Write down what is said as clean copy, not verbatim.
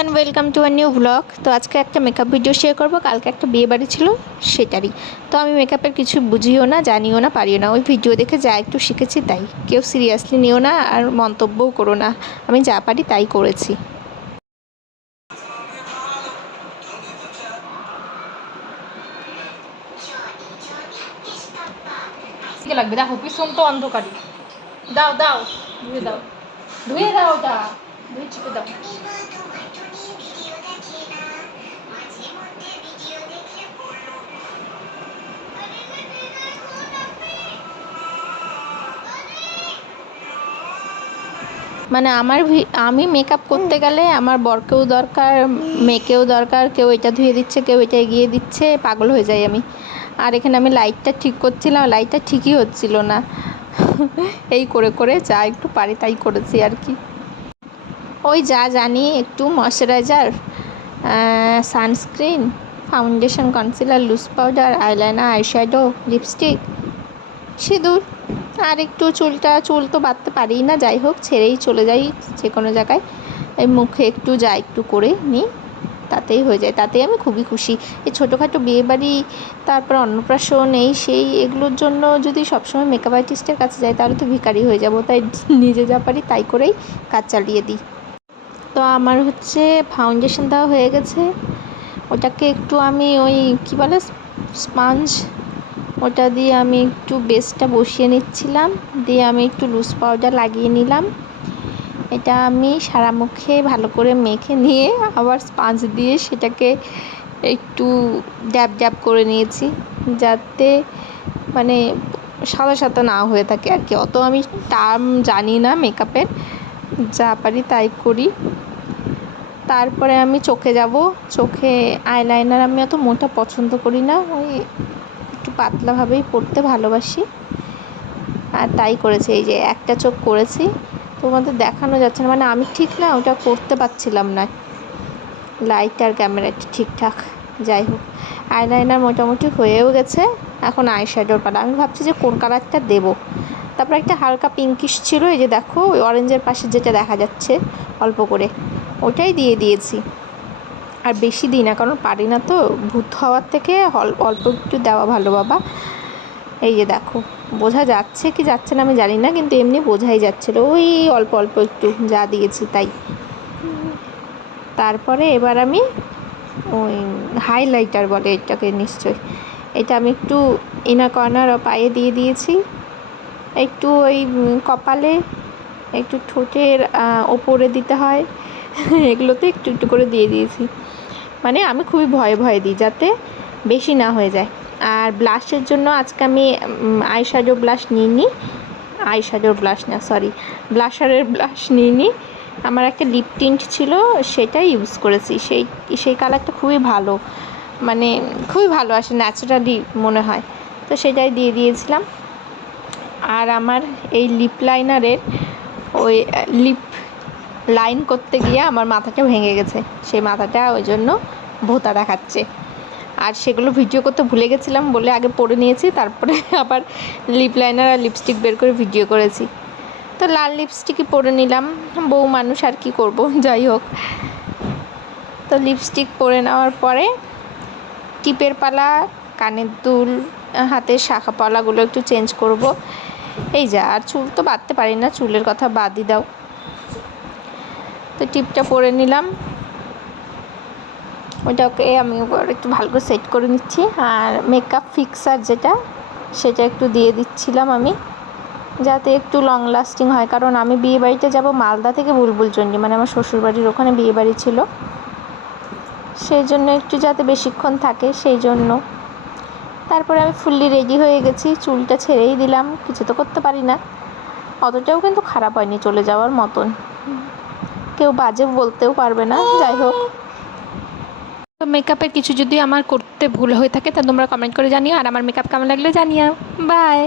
Everyone, welcome to a new blog. তো আজকে একটা মেকআপ ভিডিও শেয়ার করব। কালকে একটা বিয়ে বাড়ি ছিল, সেটারই। তো আমি মেকআপের কিছু বুঝিও না, জানিও না, পারিও না। ওই ভিডিও দেখে যা একটু শিখেছি তাই। কেউ সিরিয়াসলি নিও না আর মন্তব্যও করো না। আমি যা পারি তাই করেছি। লাগবে, দেখো পিছন তো অন্ধকারই। দাও দাও, ধুয়ে দাও, ধুয়ে দাও, ওটা ধুয়ে চিপে দাও। মানে আমি মেকআপ করতে গেলে আমার বরকেও দরকার, মেয়েকেও দরকার। কেউ এটা ধুয়ে দিচ্ছে, কেউ এটা এগিয়ে দিচ্ছে, পাগল হয়ে যাই আমি। আর এখানে আমি লাইটটা ঠিক করছিলাম, লাইটটা ঠিকই হচ্ছিল না। এই করে করে যা একটু পারি তাই করেছি আর কি। ওই যা জানি, একটু moisturiser, sunscreen, foundation, concealer, loose powder, eyeliner, eyeshadow, lipstick, সিঁদুর, আর একটু চুল তো বাঁধতে পারি না, যাই হোক ছেড়েই চলে যাই যে কোনো জায়গায়। এই মুখে একটু যা একটু করে নিই, তাতেই হয়ে যায়। তাতেই আমি খুবই খুশি। এই ছোটোখাটো বিয়েবাড়ি, তারপর অন্নপ্রাশন, এই সেই এগুলোর জন্য যদি সবসময় মেকআপ আর্টিস্টের কাছে যাই তাহলে তো ভিখারি হয়ে যাব। তাই নিজে যা পারি তাই করেই কাজ চালিয়ে দিই। তো আমার হচ্ছে ফাউন্ডেশন দেওয়া হয়ে গেছে। ওটাকে একটু আমি ওই কী বলে স্পঞ্জ, ওটা দিয়ে আমি একটু বেসটা বসিয়ে নিচ্ছিলাম। দিয়ে আমি একটু লুজ পাউডার লাগিয়ে নিলাম। এটা আমি সারা মুখে ভালো করে মেখে নিয়ে আবার স্পঞ্জ দিয়ে সেটাকে একটু ড্যাব ড্যাব করে নিয়েছি, যাতে মানে সাদা সাদা না হয়ে থাকে আর কি। অত আমি টার্ম জানি না মেকআপের, যা পারি তাই করি। তারপরে আমি চোখে যাব। চোখে আইলাইনার আমি অত মোটা পছন্দ করি না, ওই একটু পাতলাভাবেই পরতে ভালোবাসি। আর তাই করেছি, এই যে একটা চোখ করেছি। তোমাদের দেখানো যাচ্ছে না, মানে আমি ঠিক না ওটা করতে পারছিলাম না, লাইট আর ক্যামেরাটি ঠিকঠাক। যাই হোক, আইলাইনার মোটামুটি হয়েও গেছে। এখন আইশ্যাডোর পালা। আমি ভাবছি যে কোন কালারটা দেবো। তারপর একটা হালকা পিঙ্কিশ ছিল, এই যে দেখো ওই অরেঞ্জের পাশে যেটা দেখা যাচ্ছে অল্প করে, ওটাই দিয়ে দিয়েছি। আর বেশি দিই না, কারণ পারি না তো। ভূত হওয়ার থেকে অল্প একটু দেওয়া ভালো বাবা। এই যে দেখো, বোঝা যাচ্ছে কি যাচ্ছে না আমি জানি না, কিন্তু এমনি বোঝাই যাচ্ছিলো ওই অল্প অল্প একটু যা দিয়েছি তাই। তারপরে এবার আমি ওই হাইলাইটার বলে এটাকে নিশ্চয়, এটা আমি একটু ইনার কর্নার পায়ে দিয়ে দিয়েছি, একটু ওই কপালে, একটু ঠোঁটের ওপরে দিতে হয়, এগুলোতে একটু একটু করে দিয়ে দিয়েছি। মানে আমি খুবই ভয়ে ভয়ে দিই যাতে বেশি না হয়ে যায়। আর ব্লাশের জন্য আজকে আমি আইশ্যাডো ব্লাশ নিইনি, আইশ্যাডোর ব্লাশ না সরি, ব্লাশারের ব্লাশ নিইনি। আমার একটা লিপ টিন্ট ছিল, সেটাই ইউজ করেছি। সেই কালারটা খুবই ভালো, মানে খুবই ভালো আসে, ন্যাচারালি মনে হয়, তো সেটাই দিয়ে দিয়েছিলাম। আর আমার এই লিপ লাইনারের ওই লিপ লাইন করতে গিয়ে আমার মাথাটা ভেঙে গেছে, সেই মাথাটা ওই জন্য ভোঁতা দেখাচ্ছে। আর সেগুলো ভিডিও করতে ভুলে গেছিলাম বলে আগে পরে নিয়েছি, তারপরে আবার লিপ লাইনার আর লিপস্টিক বের করে ভিডিও করেছি। তো লাল লিপস্টিকই পরে নিলাম, বউ মানুষ আর কি করব। যাই হোক, তো লিপস্টিক পরে নেওয়ার পরে টিপের পালা, কানের দুল, হাতের শাখা পালাগুলো একটু চেঞ্জ করব। এই যা, আর চুল তো বাঁধতে পারি না, চুলের কথা বাদই দাও। তো টিপটা পরে নিলাম, ওটাকে আমি একটু ভালো করে সেট করে নিচ্ছি। আর মেকআপ ফিক্সার যেটা, সেটা একটু দিয়ে দিচ্ছিলাম আমি, যাতে একটু লং লাস্টিং হয়। কারণ আমি বিয়েবাড়িতে যাব মালদা থেকে বুলবুলচন্ডী, মানে আমার শ্বশুরবাড়ির ওখানে বিয়েবাড়ি ছিল, সেই জন্য একটু যাতে বেশিক্ষণ থাকে সেই জন্য। তারপরে আমি ফুললি রেডি হয়ে গেছি, চুলটা ছেড়েই দিলাম, কিছু তো করতে পারি না। অতটাও কিন্তু খারাপ হয়নি, চলে যাওয়ার মতন, কেউ বাজে বলতেও পারবে না। যাই হোক, তো মেকআপের কিছু যদি আমার করতে ভুল হয়ে থাকে তা তোমরা কমেন্ট করে জানিও, আর আমার মেকআপ কেমন লাগলে জানিও। বাই।